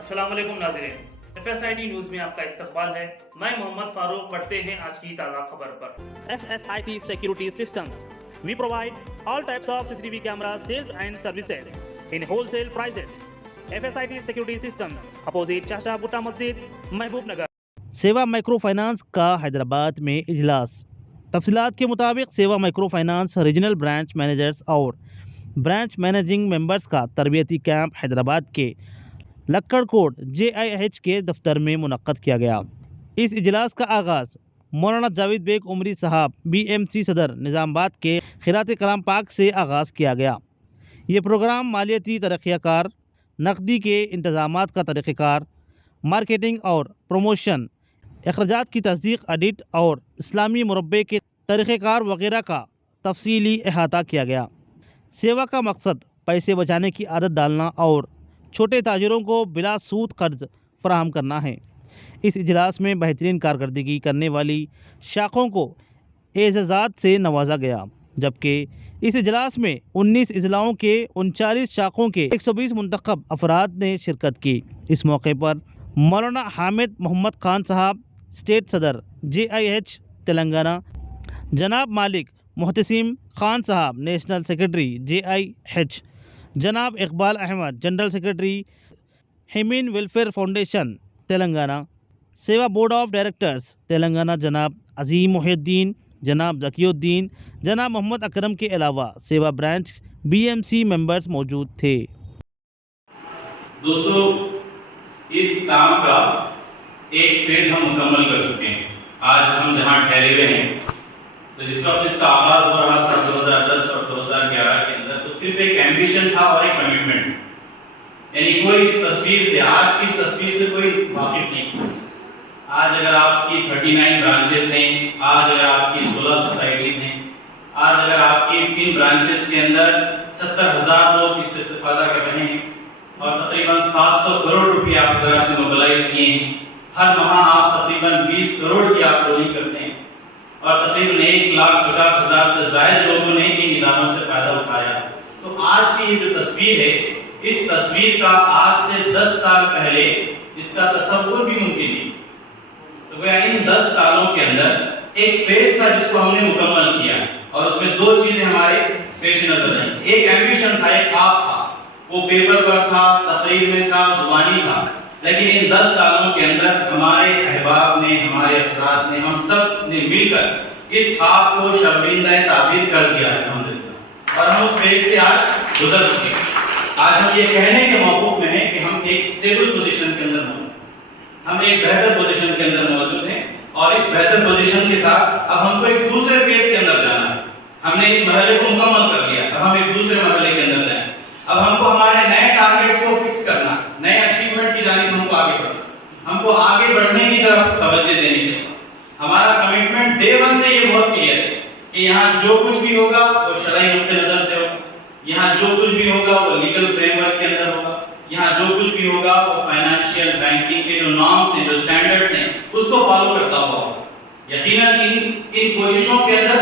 अस्सलाम वालेकुम नाज़रीन, FSIT न्यूज़ में आपका इस्तकबाल है। मैं मोहम्मद फारूक। पढ़ते हैं आज की ताज़ा खबर पर। FSIT Security Systems. We provide all types of CCTV camera sales and services in wholesale prices. FSIT Security Systems, opposite चाचा बूटा मस्जिद, महबूब नगर। सेवा माइक्रो फाइनेंस का हैदराबाद में इजलास। तफसीलात के मुताबिक सेवा micro finance regional branch managers और ब्रांच मैनेजिंग मेंबर्स का तरबियती कैंप हैदराबाद के लक्कड़ कोट JIH के दफ्तर में मुनक्कद किया गया। इस इजलास का आगाज़ मौलाना जावेद बेग उमरी साहब BMC सदर निज़ामाबाद के खिरात कलाम पाक से आगाज़ किया गया। ये प्रोग्राम मालियती तरक्याकार, नकदी के इंतज़ामात का तरीक़ाकार, मार्केटिंग और प्रमोशन, अखराजात की तस्दीक, ऑडिट और इस्लामी मुरब्बे के तरीक़ाकार वगैरह का तफसीली अहाता किया गया। सेवा का मकसद पैसे बचाने की आदत डालना और छोटे ताजिरों को बिला सूद कर्ज फराहम करना है। इस इजलास में बेहतरीन कारकर्दगी करने वाली शाखों को एज़ाज़ात से नवाजा गया, जबकि इस इजलास में 19 अज़लाओं के 39 शाखों के 120 मुंतखब अफराद ने शिरकत की। इस मौके पर मौलाना हामिद मोहम्मद खान साहब स्टेट सदर JIH तेलंगाना, जनाब मालिक मोहतसिम खान साहब नेशनल सेक्रेटरी JIH, जनाब इकबाल अहमद जनरल सेक्रेटरी हेमिन वेलफेयर फाउंडेशन तेलंगाना, सेवा बोर्ड ऑफ डायरेक्टर्स तेलंगाना जनाब अजीम मोहिउद्दीन, जनाब ज़कीउद्दीन, जनाब मोहम्मद अकरम के अलावा सेवा ब्रांच BMC मेंबर्स मौजूद थे। दोस्तों, इस काम का एक फेज हम मुकम्मल कर चुके हैं। आज हम जहां ठहरे हुए हैं, तो जिस वक्त इसका आगाज हो रहा था 2010 और 2011 के अंदर, तो सिर्फ एक एम्बिशन था और एक कमिटमेंट, यानी कोई इस तस्वीर से, आज की इस तस्वीर से कोई वाकिफ नहीं। आज अगर आपकी 39 ब्रांचेस हैं, आज अगर आपकी 16 सोसाइटीज हैं, आज अगर आपकी 3 ब्रांचेस के अंदर 70,000 लोग इससे इस्तेफादा कर रहे हैं और तकरीबन 700 करोड़ रुपए आप ज़रा से मोबिलाइज किए हैं। हर माह आप तकरीबन 20 करोड़ की आप लोडिंग करते हैं और तकरीबन 1,50,000 से ज़ायद लोगों ने इन इदारों से फ़ायदा उठाया। तो आज की ये जो तस्वीर है, इस तस्वीर का आज से 10 साल पहले इसका तसव्वुर भी मुमकिन नहीं। तो वह इन 10 सालों के अंदर एक फेज था जिसको हमने मुकम्मल किया और उसमें 2 चीज़ें हमारे पेश नजर आई। एक एम्बिशन था, एक ख्वाब था, वो पेपर पर था, तकरीर में था, जुबानी था, लेकिन इन 10 सालों के अंदर हमारे अहबाब ने, हमारे अफराद ने, हम सब ने मिलकर इस ख्वाब को शर्मिंदा ताबीर कर दिया है अल्हम्दुलिल्लाह, और हम उस फेज से आज गुजर चुके हैं। आज हम ये कहने के मौक़ूफ़ में हैं कि हम एक स्टेबल पोजीशन के अंदर मौजूद हैं, हम एक बेहतर पोजीशन के अंदर मौजूद हैं और इस बेहतर पोजीशन के साथ अब हमको एक दूसरे फेज के अंदर जाना है। हमने इस मरहले को मुकम्मल कर लिया, अब हम एक दूसरे मरहले के अंदर जाएं। अब हमको हमारे नए टारगेट्स को फिक्स करना, नए अचीवमेंट की जानिब हमको आगे बढ़ना, हमको आगे बढ़ने की तरफ तवज्जो देनी है। हमारा कमिटमेंट डे 1 से ये बहुत क्लियर है कि यहाँ जो कुछ भी होगा वो शरई नुक्ते नज़र से होगा, यहाँ जो कुछ भी होगा वो लीगल फ्रेमवर्क के अंदर होगा, यहाँ जो कुछ भी होगा वो फाइनेंशियल बैंकिंग के जो नॉर्म्स हैं, जो स्टैंडर्ड्स हैं, उसको फॉलो करता हुआ होगा। यकीनन इन कोशिशों के अंदर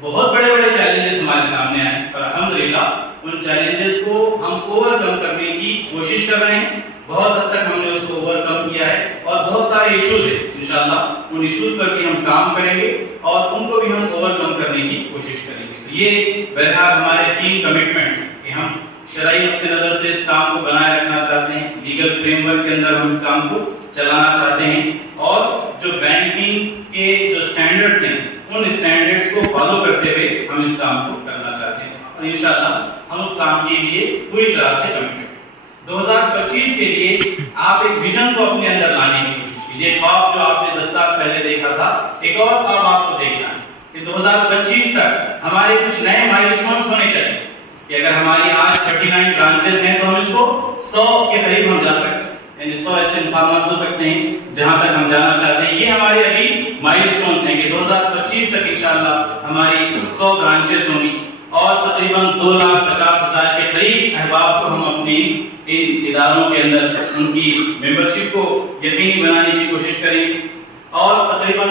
बहुत बड़े बड़े चैलेंजेस हमारे सामने आए, पर अल्हम्दुलिल्लाह उन चैलेंजेस को हम ओवरकम करने की कोशिश कर रहे हैं। बहुत हद तक हमने उसको ओवरकम किया है और बहुत सारे इश्यूज हैं, इंशाल्लाह उन इश्यूज पर भी हम काम करेंगे और उनको भी हम ओवरकम करने की कोशिश करेंगे। तो ये बहरहाल हमारे 3 कमिटमेंट्स हैं कि हम शरई नुक्ते नज़र से इस काम को बनाए रखना चाहते हैं, लीगल फ्रेमवर्क के अंदर हम इस काम को चलाना चाहते हैं और जो बैंकिंग के जो स्टैंडर्ड्स हैं उन स्टैंडर्ड्स को फॉलो करते हुए हम इस काम को करना चाहते हैं और इंशाल्लाह हम उस काम के लिए पूरी तरह से कमिटेड। 2025 के लिए आप एक विजन को अपने अंदर लाने की कोशिश कीजिए। ख्वाब जो आपने 10 साल पहले देखा था, एक और ख्वाब आपको देखना है कि 2025 तक हमारे कुछ नए माइलस्टोन्स होने चाहिए कि अगर हमारी आज 39 ब्रांचेस हैं तो हम इसको 100 के करीब हम जा सकते हैं, यानी 100 ऐसे मुकामात हो सकते हैं जहां तक हम जाना चाहते हैं। ये हमारे अभी माइलस्टोन्स हैं कि 2025 तक इंशाल्लाह हमारी 100 ब्रांचेस होंगी और तकरीबन 2,50,000 के करीब अहबाब को हम अपनी इन इदारों के अंदर उनकी मेंबरशिप को यकीनी बनाने की कोशिश करेंगे और तकरीबन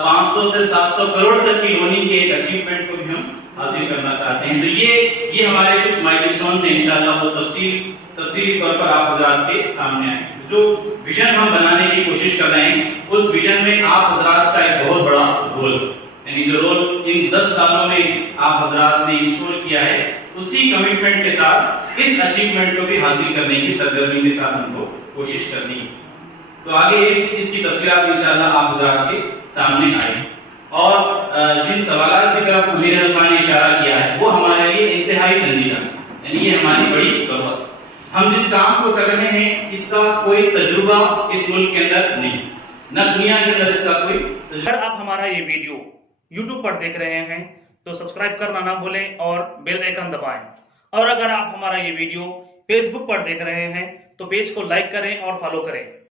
500 से 700 करोड़ तक की लोनिंग के एक अचीवमेंट को भी हम हासिल करना चाहते हैं। तो ये हमारे कुछ माइलस्टोन्स हैं, इंशाल्लाह वो तफसील तफसीली तौर पर आप हजरात के सामने आए। जो विजन हम बनाने की कोशिश कर रहे हैं, उस विजन में आप हजरात का एक बहुत बड़ा रोल, यानी जो रोल इन 10 सालों में आप हजरात ने इंश्योर किया है, उसी कमिटमेंट के साथ इस अचीवमेंट को भी हासिल करने की सरगर्मी के साथ हमको कोशिश करनी है। तो आगे इसकी तफसीलात इंशाअल्लाह आप हजरात के सामने आए। और जिन सवालात की तरफ अमीर हल्का ने इशारा किया है, वो हमारे लिए इंतहाई संजीदा, यानी ये हमारी बड़ी जरूरत। हम जिस काम को कर रहे हैं, इसका कोई तजुर्बा इस मुल्क के अंदर नहीं, न दुनिया के अंदर इसका कोई तजुर्बा। अगर आप हमारा ये वीडियो YouTube पर देख रहे हैं तो सब्सक्राइब करना ना भूलें और बेल आइकन दबाएं। और अगर आप हमारा ये वीडियो Facebook पर देख रहे हैं तो पेज को लाइक करें और फॉलो करें।